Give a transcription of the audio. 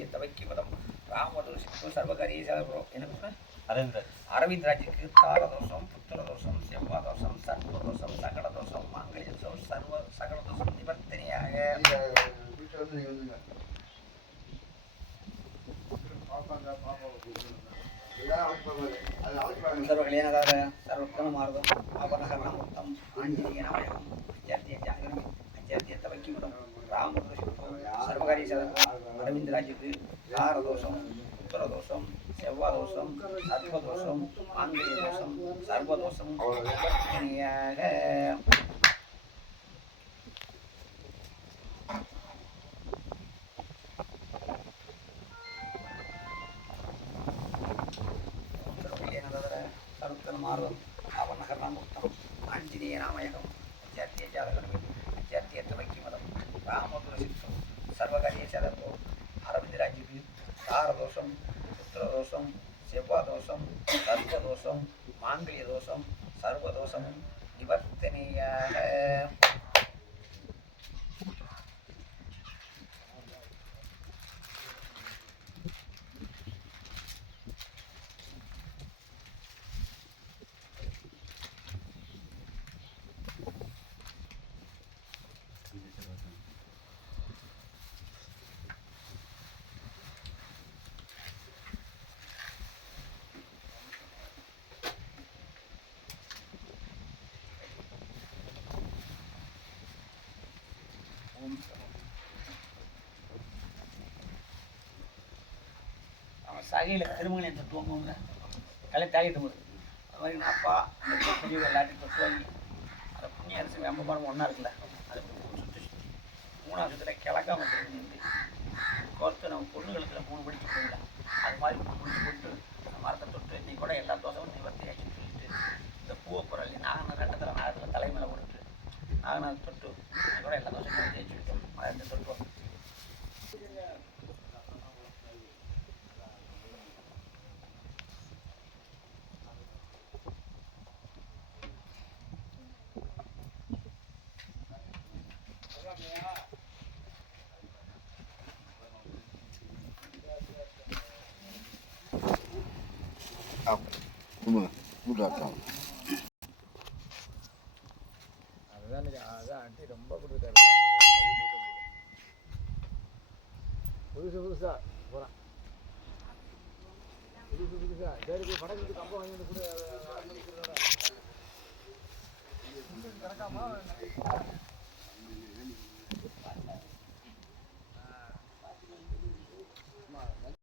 அத்தியாத்திய தவைக்கு மதம் ராமது சித்து சர்வகாரிய சர்வ என்ன? அரவிந்தர். அரவிந்த் ராஜுக்கு தாரதோஷம் புத்திரதோஷம் செவ்வாதோஷம் சர்வதோஷம் சகலதோஷம் மாங்கல்ய தோஷம் சர்வ சகலதோஷம் நிவர்த்தனையாக சர்வகல்யாணகார சர்வக்கணமார்தம் ஆபரணகரணமுத்தம் ஆஞ்சநேயநாயகம் அத்தியாத்திய ஜாகரம் அத்தியாத்திய தவைக்குமுதம் ராமகிருஷ்ணம் சர்வகாரிய சதகம் அரவிந்த் ராஜுக்கு தாரதோஷம் புத்திரதோஷம் செவ்வாதோஷம் சர்வதோஷம் மாங்கல்ய தோஷம் சர்வதோஷம் நிவர்த்தனையாக சருத்தனமார்வம் ஆவணகர்ணமுத்தம் ஆஞ்சநேயநாமயகம் அத்தியாத்திய ஜாதகம் அத்தியாத்திய துவக்கி மதம் ராமகுலசித்தம் சர்வகாரிய சதத்தோ அரவிந்தராஜுக்கு தாரதோஷம் புத்திரதோஷம் செவ்வாதோஷம் சர்வதோஷம் மாங்கல்ய தோஷம் சர்வதோஷம் நிவர்த்தனையாக சகையில் திருமணம் எந்த தூங்குங்க கலை தாகிட்டு போகுது அது மாதிரி எங்கள் அப்பா அந்த பெரிய எல்லாத்தையும் தொட்டு வாங்கி அந்த புண்ணிய அரசு வெம்பபாடம் ஒன்றா இருக்குல்ல அது சுற்றி சுற்றி மூணாவது சுற்றில் கிழக்காம திரும்பி கோர்த்து நம்ம பொண்ணுகளுக்கு மூணு பிடிச்சி போயிடலாம் அது மாதிரி பிடிச்சி போட்டு அந்த மரத்தை தொட்டு நீ கூட எல்லா தோசையும் நிவர்த்தி ஆச்சுன்னு சொல்லிட்டு இந்த பூவை குரல் நாகன ரெண்டத்தில் நாகத்தில் தலைமையில் கொடுத்து நாகநாத தொட்டு நீ கூட எல்லா தோசையும் தேய்ச்சி ஆச்சு சொல்லிட்டு மரத்தை தொட்டு புதுசு புதுசா போகிறான் புதுசு. புதுசா சரி போய் படம் கொடுத்து கம்பம் வாங்கி கூட கிடக்காமா